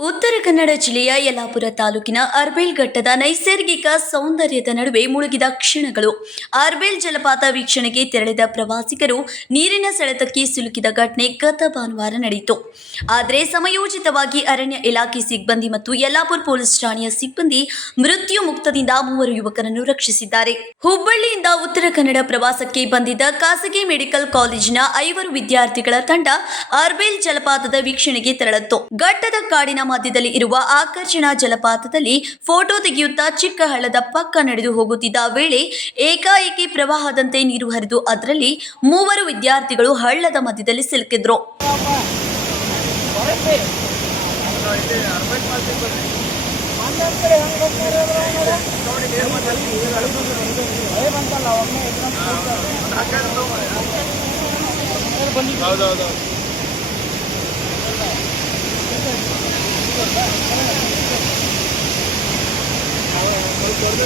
ಉತ್ತರ ಕನ್ನಡ ಜಿಲ್ಲೆಯ ಯಲ್ಲಾಪುರ ತಾಲೂಕಿನ ಅರ್ಬೇಲ್ ಘಟ್ಟದ ನೈಸರ್ಗಿಕ ಸೌಂದರ್ಯದ ನಡುವೆ ಮುಳುಗಿದ ಕ್ಷಣಗಳು. ಅರ್ಬೇಲ್ ಜಲಪಾತ ವೀಕ್ಷಣೆಗೆ ತೆರಳಿದ ಪ್ರವಾಸಿಗರು ನೀರಿನ ಸೆಳೆತಕ್ಕೆ ಸಿಲುಕಿದ ಘಟನೆ ಗತ ಭಾನುವಾರ ನಡೆಯಿತು. ಆದರೆ ಸಮಯೋಚಿತವಾಗಿ ಅರಣ್ಯ ಇಲಾಖೆ ಸಿಬ್ಬಂದಿ ಮತ್ತು ಯಲ್ಲಾಪುರ ಪೊಲೀಸ್ ಠಾಣೆಯ ಸಿಬ್ಬಂದಿ ಮೃತ್ಯು ಮುಕ್ತದಿಂದ ಮೂವರು ಯುವಕರನ್ನು ರಕ್ಷಿಸಿದ್ದಾರೆ. ಹುಬ್ಬಳ್ಳಿಯಿಂದ ಉತ್ತರ ಕನ್ನಡ ಪ್ರವಾಸಕ್ಕೆ ಬಂದಿದ್ದ ಖಾಸಗಿ ಮೆಡಿಕಲ್ ಕಾಲೇಜಿನ ಐವರು ವಿದ್ಯಾರ್ಥಿಗಳ ತಂಡ ಅರ್ಬೇಲ್ ಜಲಪಾತದ ವೀಕ್ಷಣೆಗೆ ತೆರಳಿತ್ತು. ಘಟ್ಟದ ಕಾಡಿನ ಮಧ್ಯದಲ್ಲಿ ಇರುವ ಆಕರ್ಷಣಾ ಜಲಪಾತದಲ್ಲಿ ಫೋಟೋ ತೆಗೆಯುತ್ತಾ ಚಿಕ್ಕ ಹಳ್ಳದ ಪಕ್ಕ ನಡೆದು ಹೋಗುತ್ತಿದ್ದ ವೇಳೆ ಏಕಾಏಕಿ ಪ್ರವಾಹದಂತೆ ನೀರು ಹರಿದು ಅದರಲ್ಲಿ ಮೂವರು ವಿದ್ಯಾರ್ಥಿಗಳು ಹಳ್ಳದ ಮಧ್ಯದಲ್ಲಿ ಸಿಲುಕಿದ್ರು. ಹೌದೌದು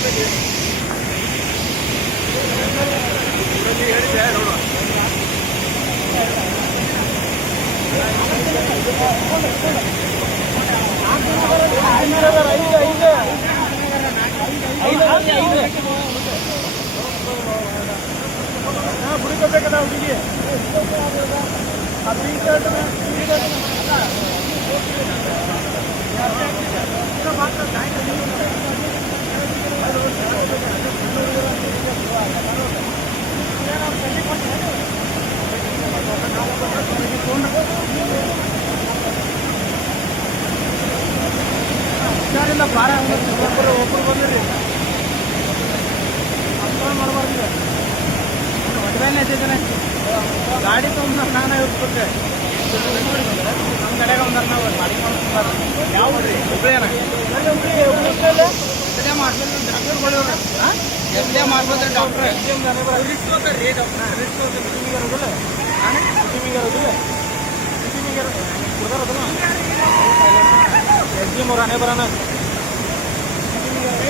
ಹುಡುಕಬೇಕಲ್ಲ ಹುಡುಗಿ ಹುಷಾರಿಲ್ಲ ಮಾಡಬಾರ್ದು ಗಾಡಿ ತೊಗೊಂಡು ನಾನು ಇರ್ಬೇಕು ನಮ್ಮ ಕಡೆಗೆ ಒಂದಾರ ನಾವು ಗಾಡಿ ಯಾವ ರೀ ಹುಬ್ಳಿಯನ ಎಷ್ಟೇ ಮಾಡ್ಬೋದು ಡಾಕ್ಟರ್ಗಳು ಮಾಡ್ಬೋದು ಡಾಕ್ಟ್ರ್ ರಿಸ್ಕ್ ತಗೋತಾರೆ ರೀ ಡಾಕ್ಟ್ರ್ ರಿಸ್ಕ್ ತಗೋತಾರೆ ನಿಮಗೆ ಇರೋದಿಲ್ಲ ಅವ್ರ ಹಣೆ ಬರೋಣ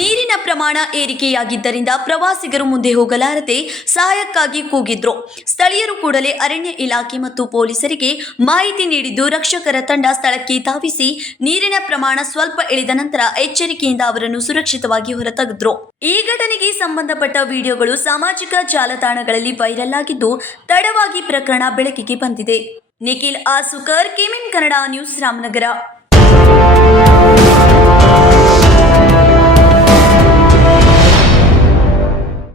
ನೀರಿನ ಪ್ರಮಾಣ ಏರಿಕೆಯಾಗಿದ್ದರಿಂದ ಪ್ರವಾಸಿಗರು ಮುಂದೆ ಹೋಗಲಾರದೆ ಸಹಾಯಕ್ಕಾಗಿ ಕೂಗಿದ್ರು. ಸ್ಥಳೀಯರು ಕೂಡಲೇ ಅರಣ್ಯ ಇಲಾಖೆ ಮತ್ತು ಪೊಲೀಸರಿಗೆ ಮಾಹಿತಿ ನೀಡಿದ್ದು ರಕ್ಷಕರ ತಂಡ ಸ್ಥಳಕ್ಕೆ ಧಾವಿಸಿ ನೀರಿನ ಪ್ರಮಾಣ ಸ್ವಲ್ಪ ಇಳಿದ ನಂತರ ಎಚ್ಚರಿಕೆಯಿಂದ ಅವರನ್ನು ಸುರಕ್ಷಿತವಾಗಿ ಹೊರತೆಗೆದ್ರು. ಈ ಘಟನೆಗೆ ಸಂಬಂಧಪಟ್ಟ ವಿಡಿಯೋಗಳು ಸಾಮಾಜಿಕ ಜಾಲತಾಣಗಳಲ್ಲಿ ವೈರಲ್ ಆಗಿದ್ದು ತಡವಾಗಿ ಪ್ರಕರಣ ಬೆಳಕಿಗೆ ಬಂದಿದೆ. ನಿಖಿಲ್ ಆಸುಕರ್ ಕೆಮಿನ್ ಕನ್ನಡ ನ್ಯೂಸ್ ರಾಮನಗರ.